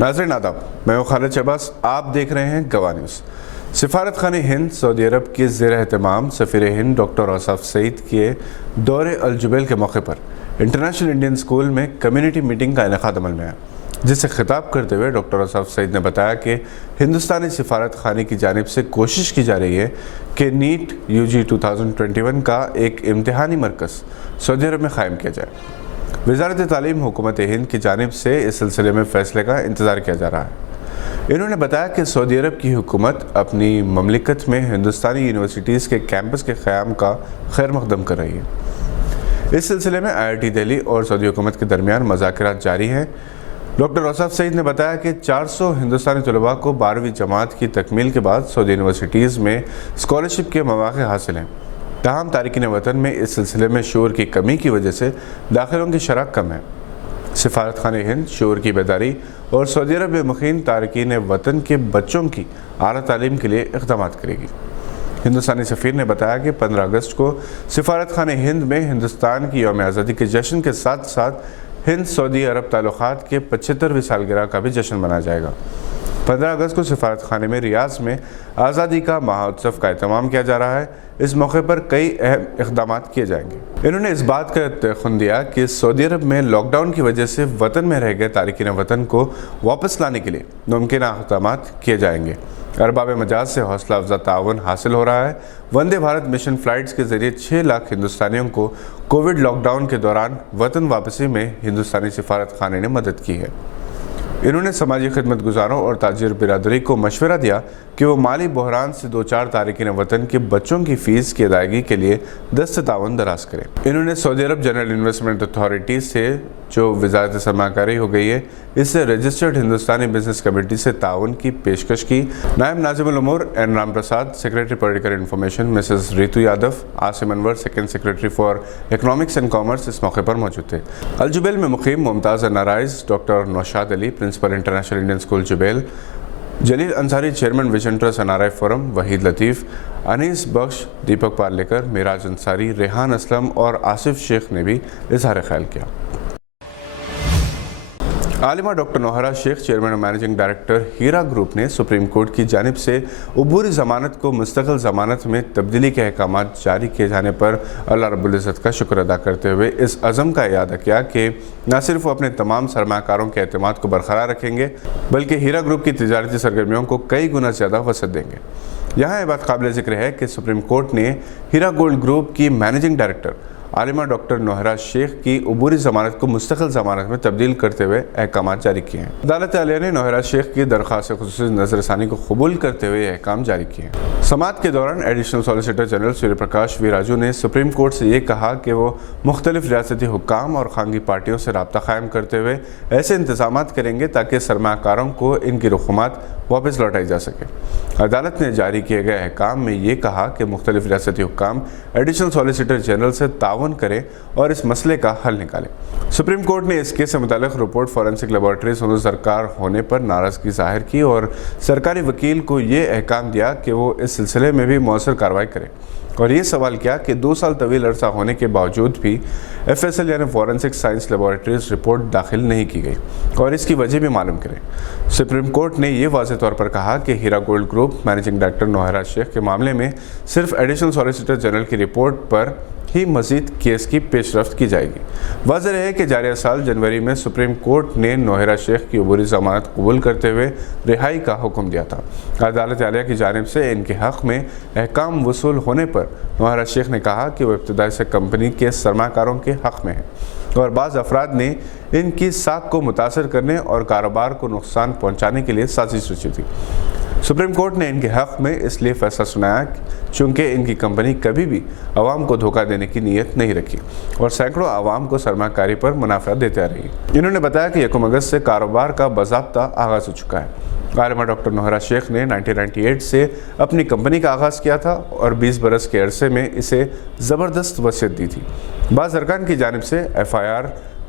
ناظرین آداب، میں ہوں خالد شہباز، آپ دیکھ رہے ہیں گواہ نیوز۔ سفارت خانہ ہند سعودی عرب کے زیر اہتمام سفیر ہند ڈاکٹر اوصاف سعید کے دورے الجبیل کے موقع پر انٹرنیشنل انڈین اسکول میں کمیونٹی میٹنگ کا انعقاد عمل میں آیا، جس سے خطاب کرتے ہوئے ڈاکٹر اوصاف سعید نے بتایا کہ ہندوستانی سفارت خانے کی جانب سے کوشش کی جا رہی ہے کہ نیٹ UG 2021 کا ایک امتحانی مرکز سعودی عرب میں قائم کیا جائے۔ وزارت تعلیم حکومت ہند کی جانب سے اس سلسلے میں فیصلے کا انتظار کیا جا رہا ہے۔ انہوں نے بتایا کہ سعودی عرب کی حکومت اپنی مملکت میں ہندوستانی یونیورسٹیز کے کیمپس کے قیام کا خیر مقدم کر رہی ہے۔ اس سلسلے میں IIT دہلی اور سعودی حکومت کے درمیان مذاکرات جاری ہیں۔ ڈاکٹر اوصاف سعید نے بتایا کہ 400 ہندوستانی طلباء کو 12ویں جماعت کی تکمیل کے بعد سعودی یونیورسٹیز میں اسکالرشپ کے مواقع حاصل ہیں، تاہم تارکین وطن میں اس سلسلے میں شعور کی کمی کی وجہ سے داخلوں کی شرح کم ہے۔ سفارت خانہ ہند شعور کی بیداری اور سعودی عرب میں مقیم تارکین وطن کے بچوں کی اعلیٰ تعلیم کے لیے اقدامات کرے گی۔ ہندوستانی سفیر نے بتایا کہ 15 اگست کو سفارت خانہ ہند میں ہندوستان کی یوم آزادی کے جشن کے ساتھ ساتھ ہند سعودی عرب تعلقات کے 75ویں سالگرہ کا بھی جشن منایا جائے گا۔ 15 اگست کو سفارت خانے میں ریاض میں آزادی کا مہوتسو کا اہتمام کیا جا رہا ہے۔ اس موقع پر کئی اہم اقدامات کیے جائیں گے۔ انہوں نے اس بات کا تیقن دیا کہ سعودی عرب میں لاک ڈاؤن کی وجہ سے وطن میں رہ گئے تارکین وطن کو واپس لانے کے لیے ممکنہ اقدامات کیے جائیں گے۔ ارباب مجاز سے حوصلہ افزا تعاون حاصل ہو رہا ہے۔ وندے بھارت مشن فلائٹس کے ذریعے 6 لاکھ ہندوستانیوں کو کووڈ لاک ڈاؤن کے دوران وطن واپسی میں ہندوستانی سفارت خانے نے مدد کی ہے۔ انہوں نے سماجی خدمت گزاروں اور تاجر برادری کو مشورہ دیا کہ وہ مالی بحران سے دوچار تارکین وطن کے بچوں کی فیس کی ادائیگی کے لیے دست تعاون دراز کریں۔ انہوں نے سعودی عرب جنرل انویسٹمنٹ اتھارٹی سے جو وزارت سرمایہ کاری ہو گئی ہے، اس سے رجسٹرڈ ہندوستانی بزنس کمیٹی سے تعاون کی پیشکش کی۔ نائب ناظم الامور N Ram Prasad, secretary political information Mrs Ritu Yadav, Asim Anwar, second secretary for economics and commerce اس موقع پر موجود تھے۔ الجبیل میں مقیم Mumtaz Naraiz, doctor Naushad Ali, principal international Indian school Jubail, Jalil Ansari, chairman vision trust NRI forum, Waheed Latif, Anis Bakhsh, Deepak Parlikar, Meraj Ansari, Rehan Aslam اور آصف شیخ نے بھی اظہار خیال کیا۔ عالمہ ڈاکٹر نوہرا شیخ، چیئرمین اور مینیجنگ ڈائریکٹر ہیرا گروپ نے سپریم کورٹ کی جانب سے عبوری ضمانت کو مستقل ضمانت میں تبدیلی کے احکامات جاری کیے جانے پر اللہ رب العزت کا شکر ادا کرتے ہوئے اس عزم کا اعادہ کیا کہ نہ صرف وہ اپنے تمام سرمایہ کاروں کے اعتماد کو برقرار رکھیں گے بلکہ ہیرا گروپ کی تجارتی سرگرمیوں کو کئی گنا زیادہ وسعت دیں گے۔ یہاں یہ بات قابل ذکر ہے کہ سپریم کورٹ نے ہیرا گولڈ گروپ کی مینیجنگ ڈائریکٹر عالمہ ڈاکٹر نوہرا شیخ کی عبوری ضمانت کو مستقل ضمانت میں تبدیل کرتے ہوئے احکامات جاری کیے ہیں۔ عدالت عالیہ نے نوہرا شیخ کی درخواست خصوصی نظر ثانی کو قبول کرتے ہوئے احکام جاری کیے ہیں۔ سماعت کے دوران ایڈیشنل سالیسیٹر جنرل سوریہ پرکاش ویراجو نے سپریم کورٹ سے یہ کہا کہ وہ مختلف ریاستی حکام اور خانگی پارٹیوں سے رابطہ قائم کرتے ہوئے ایسے انتظامات کریں گے تاکہ سرمایہ کاروں کو ان کی رقومات واپس لوٹائی جا سکے۔ عدالت نے جاری کیے گئے احکام میں یہ کہا کہ مختلف ریاستی حکام ایڈیشنل سالیسیٹر جنرل سے تعاون کریں اور اس مسئلے کا حل نکالیں۔ سپریم کورٹ نے اس کیس سے متعلق رپورٹ فورنسک لیبارٹری صنوع درکار ہونے پر ناراضگی ظاہر کی اور سرکاری وکیل کو یہ احکام دیا کہ وہ اس سلسلے میں بھی مؤثر کارروائی کرے، اور یہ سوال کیا کہ 2 سال طویل عرصہ ہونے کے باوجود بھی FSL یعنی فورنسک سائنس لیبارٹریز رپورٹ داخل نہیں کی گئی اور اس کی وجہ بھی معلوم کریں۔ سپریم کورٹ نے یہ واضح طور پر کہا کہ ہیرا gold group managing director Nohra شیخ کے معاملے میں صرف ایڈیشنل سالیسیٹر جنرل کی رپورٹ پر ہی مزید کیس کی پیش رفت کی جائے گی۔ واضح ہے کہ جاریہ سال جنوری میں سپریم کورٹ نے نوہرا شیخ کی عبوری ضمانت قبول کرتے ہوئے رہائی کا حکم دیا تھا۔ عدالت عالیہ کی جانب سے ان کے حق میں احکام وصول ہونے پر نوہرا شیخ نے کہا کہ وہ ابتدائی سے کمپنی کے سرمایہ کاروں کے حق میں ہے اور بعض افراد نے ان کی ساکھ کو متاثر کرنے اور کاروبار کو نقصان پہنچانے کے لیے سازش رچی تھی۔ سپریم کورٹ نے ان کے حق میں اس لیے فیصلہ سنایا چونکہ ان کی کمپنی کبھی بھی عوام کو دھوکہ دینے کی نیت نہیں رکھی اور سینکڑوں عوام کو سرمایہ کاری پر منافع دیتے رہی۔ انہوں نے بتایا کہ 1 اگست سے کاروبار کا باضابطہ آغاز ہو چکا ہے۔ عالمہ ڈاکٹر نوہرا شیخ نے 1998 سے اپنی کمپنی کا آغاز کیا تھا اور 20 برس کے عرصے میں اسے زبردست وسعت دی تھی۔ بعض ارکان کی جانب سے FIR